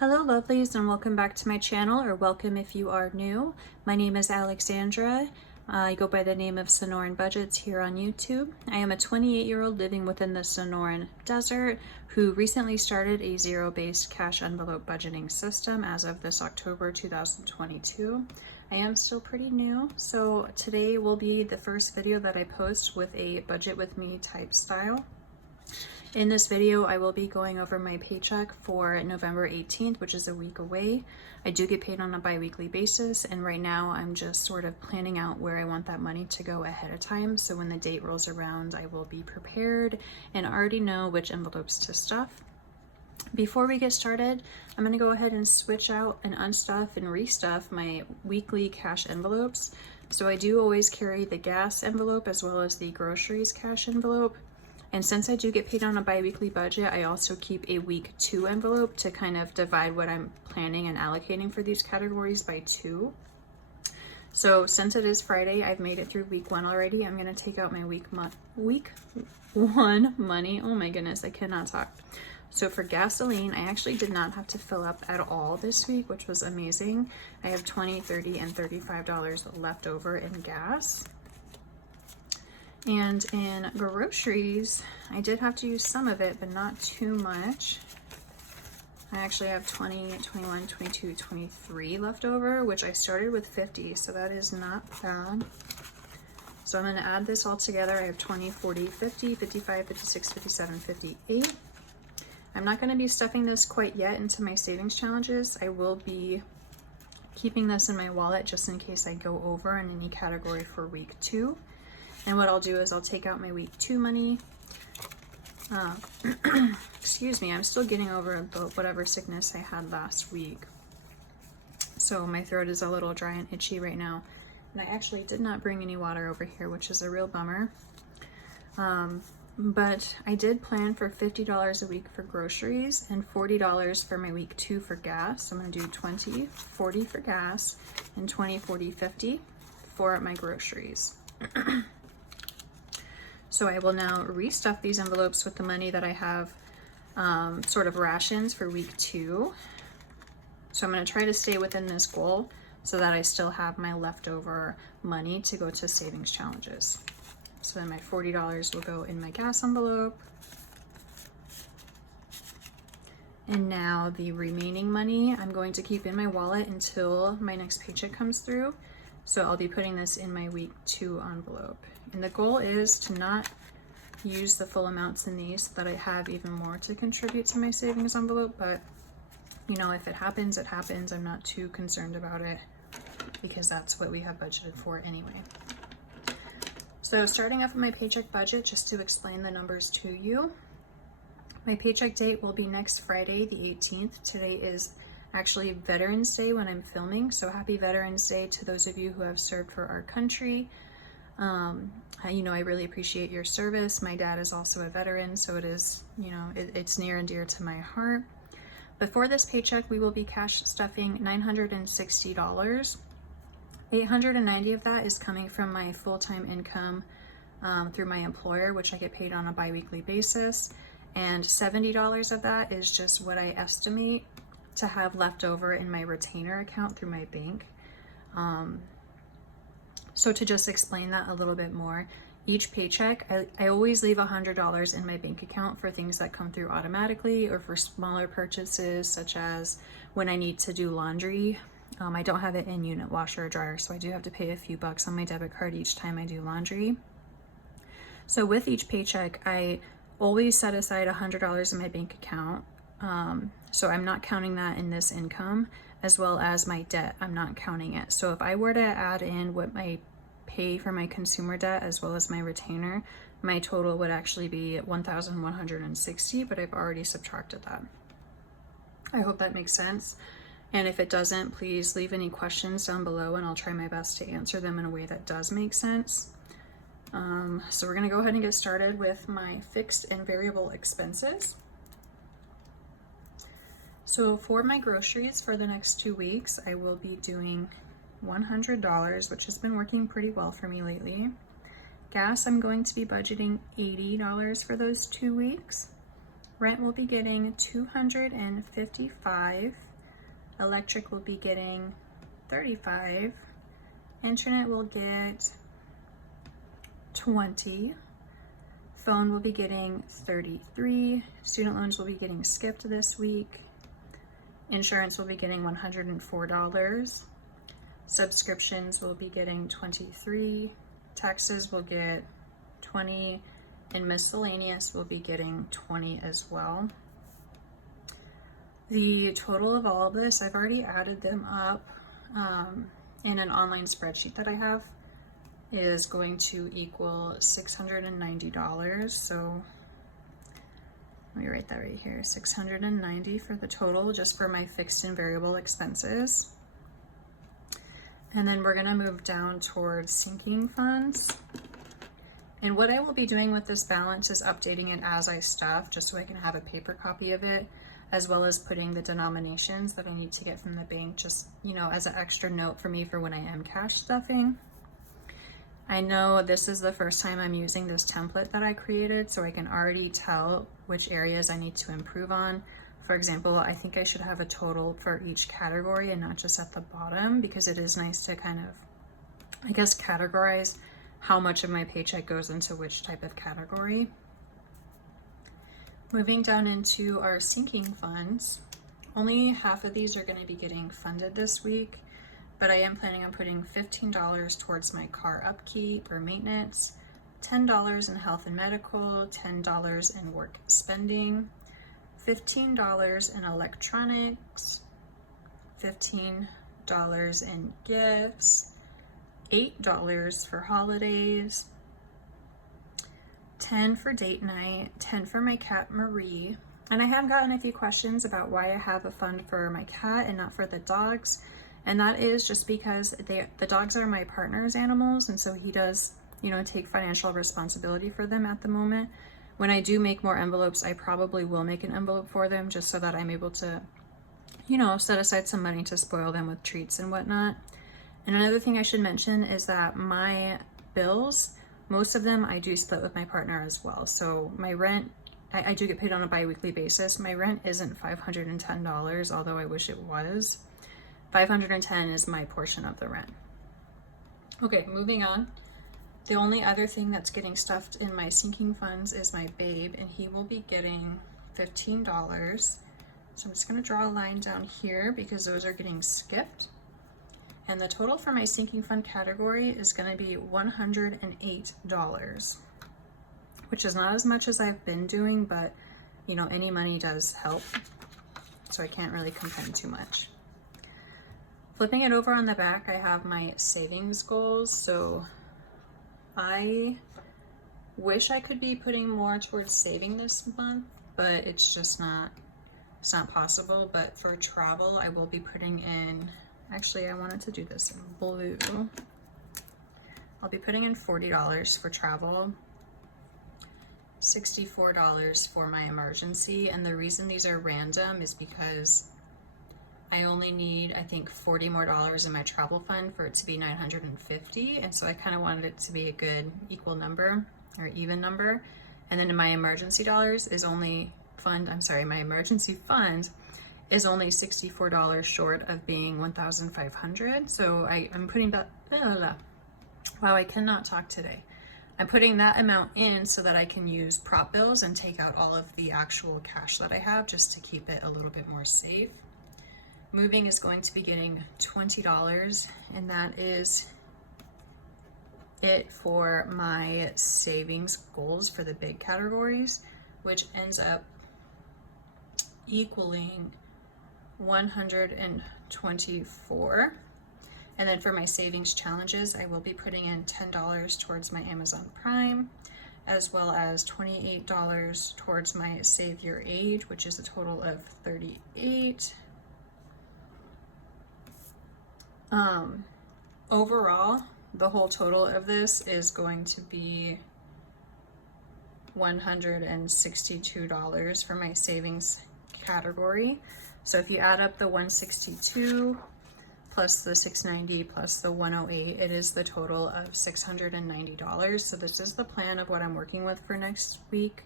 Hello lovelies, and welcome back to my channel, or welcome if you are new. My name is Alexandra. I go by the name of Sonoran Budgets here on YouTube. I am a 28-year-old living within the Sonoran Desert who recently started a zero-based cash envelope budgeting system as of this October 2022. I am still pretty new, so today will be the first video that I post with a budget with me type style. In this video, I will be going over my paycheck for November 18th, which is a week away. I do get paid on a bi-weekly basis, and right now I'm just sort of planning out where I want that money to go ahead of time. So when the date rolls around, I will be prepared and already know which envelopes to stuff. Before we get started, I'm going to go ahead and switch out and unstuff and restuff my weekly cash envelopes. So I do always carry the gas envelope as well as the groceries cash envelope. And since I do get paid on a bi-weekly budget, I also keep a week 2 envelope to kind of divide what I'm planning and allocating for these categories by 2. So since it is Friday, I've made it through week 1 already. I'm gonna take out my week 1 money. Oh my goodness, I cannot talk. So for gasoline, I actually did not have to fill up at all this week, which was amazing. I have $20, $30, and $35 left over in gas. And in groceries, I did have to use some of it, but not too much. I actually have 20, 21, 22, 23 left over, which I started with 50, so that is not bad. So I'm going to add this all together. I have 20, 40, 50, 55, 56, 57, 58. I'm not going to be stuffing this quite yet into my savings challenges. I will be keeping this in my wallet just in case I go over in any category for week 2. And what I'll do is I'll take out my week 2 money. Excuse me, I'm still getting over the whatever sickness I had last week. So my throat is a little dry and itchy right now. And I actually did not bring any water over here, which is a real bummer. But I did plan for $50 a week for groceries and $40 for my week 2 for gas. So I'm gonna do 20, 40 for gas, and 20, 40, 50 for my groceries. So I will now restuff these envelopes with the money that I have sort of rations for week 2. So I'm going to try to stay within this goal so that I still have my leftover money to go to savings challenges. So then my $40 will go in my gas envelope. And now the remaining money I'm going to keep in my wallet until my next paycheck comes through. So I'll be putting this in my week 2 envelope. And the goal is to not use the full amounts in these so that I have even more to contribute to my savings envelope. But, you know, if it happens, it happens. I'm not too concerned about it because that's what we have budgeted for anyway. So starting off with my paycheck budget, just to explain the numbers to you. My paycheck date will be next Friday, the 18th. Today is actually Veterans Day when I'm filming, so happy Veterans Day to those of you who have served for our country. You know, I really appreciate your service. My dad is also a veteran, so it is, you know, it's near and dear to my heart. But for this paycheck, we will be cash stuffing $960. $890 of that is coming from my full-time income through my employer, which I get paid on a bi-weekly basis. And $70 of that is just what I estimate to have left over in my retainer account through my bank. So to just explain that a little bit more, each paycheck, I always leave $100 in my bank account for things that come through automatically or for smaller purchases, such as when I need to do laundry. I don't have an in-unit washer or dryer, so I do have to pay a few bucks on my debit card each time I do laundry. So with each paycheck, I always set aside $100 in my bank account. So I'm not counting that in this income, as well as my debt. I'm not counting it. So if I were to add in what I pay for my consumer debt as well as my retainer, my total would actually be $1,160, but I've already subtracted that. I hope that makes sense. And if it doesn't, please leave any questions down below and I'll try my best to answer them in a way that does make sense. So we're gonna go ahead and get started with my fixed and variable expenses. So for my groceries for the next 2 weeks, I will be doing $100, which has been working pretty well for me lately. Gas, I'm going to be budgeting $80 for those 2 weeks. Rent will be getting $255. Electric will be getting $35. Internet will get $20. Phone will be getting $33. Student loans will be getting skipped this week. Insurance will be getting $104. Subscriptions will be getting $23. Taxes will get $20. And miscellaneous will be getting $20 as well. The total of all of this, I've already added them up in an online spreadsheet that I have, is going to equal $690. So let me write that right here, $690 for the total, just for my fixed and variable expenses. And then we're gonna move down towards sinking funds. And what I will be doing with this balance is updating it as I stuff, just so I can have a paper copy of it, as well as putting the denominations that I need to get from the bank, just, you know, as an extra note for me for when I am cash stuffing. I know this is the first time I'm using this template that I created, so I can already tell which areas I need to improve on. For example, I think I should have a total for each category and not just at the bottom, because it is nice to kind of, I guess, categorize how much of my paycheck goes into which type of category. Moving down into our sinking funds, only half of these are going to be getting funded this week, but I am planning on putting $15 towards my car upkeep or maintenance, $10 in health and medical, $10 in work spending, $15 in electronics, $15 in gifts, $8 for holidays, $10 for date night, $10 for my cat Marie. And I have gotten a few questions about why I have a fund for my cat and not for the dogs. And that is just because the dogs are my partner's animals, and so he does, you know, take financial responsibility for them at the moment. When I do make more envelopes, I probably will make an envelope for them just so that I'm able to, you know, set aside some money to spoil them with treats and whatnot. And another thing I should mention is that my bills, most of them I do split with my partner as well. So my rent, I do get paid on a bi-weekly basis. My rent isn't $510, although I wish it was. $510 is my portion of the rent. Okay, moving on. The only other thing that's getting stuffed in my sinking funds is my babe, and he will be getting $15. So I'm just gonna draw a line down here because those are getting skipped. And the total for my sinking fund category is gonna be $108, which is not as much as I've been doing, but you know, any money does help. So I can't really complain too much. Flipping it over on the back, I have my savings goals. So I wish I could be putting more towards saving this month, but it's just not possible. But for travel, I will be putting in, actually I wanted to do this in blue. I'll be putting in $40 for travel, $64 for my emergency. And the reason these are random is because I only need, I think, $40 more in my travel fund for it to be $950. And so I kind of wanted it to be a good equal number or even number. And then my emergency dollars is only my emergency fund is only $64 short of being $1,500. So I'm putting that, wow, I cannot talk today. I'm putting that amount in so that I can use prop bills and take out all of the actual cash that I have just to keep it a little bit more safe. Moving is going to be getting $20, and that is it for my savings goals for the big categories, which ends up equaling $124. And then for my savings challenges, I will be putting in $10 towards my Amazon Prime, as well as $28 towards my Save Your Age, which is a total of $38. Overall, the whole total of this is going to be $162 for my savings category. So if you add up the 162 plus the 690 plus the 108, it is the total of $690. So this is the plan of what I'm working with for next week.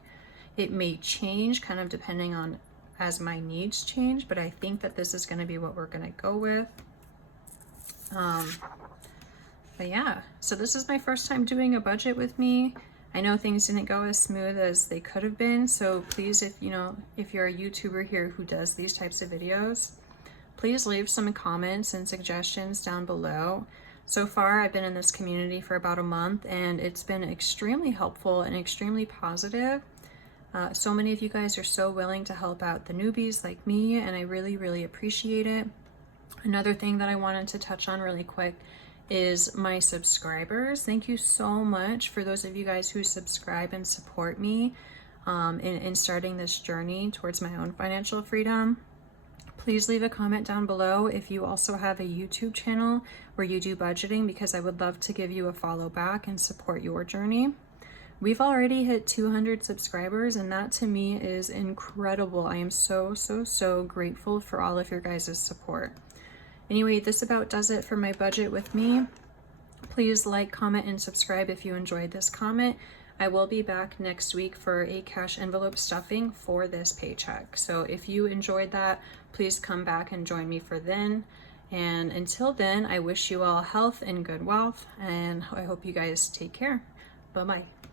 It may change kind of depending on as my needs change, but I think that this is going to be what we're going to go with. But yeah, so this is my first time doing a budget with me. I know things didn't go as smooth as they could have been, so please, if you're a YouTuber here who does these types of videos, please leave some comments and suggestions down below. So far, I've been in this community for about a month, and it's been extremely helpful and extremely positive. So many of you guys are so willing to help out the newbies like me, and I really, really appreciate it. Another thing that I wanted to touch on really quick is my subscribers. Thank you so much for those of you guys who subscribe and support me in starting this journey towards my own financial freedom. Please leave a comment down below if you also have a YouTube channel where you do budgeting, because I would love to give you a follow back and support your journey. We've already hit 200 subscribers, and that to me is incredible. I am so grateful for all of your guys' support. Anyway, this about does it for my budget with me. Please like, comment, and subscribe if you enjoyed this comment. I will be back next week for a cash envelope stuffing for this paycheck. So if you enjoyed that, please come back and join me for then. And until then, I wish you all health and good wealth, and I hope you guys take care. Bye-bye.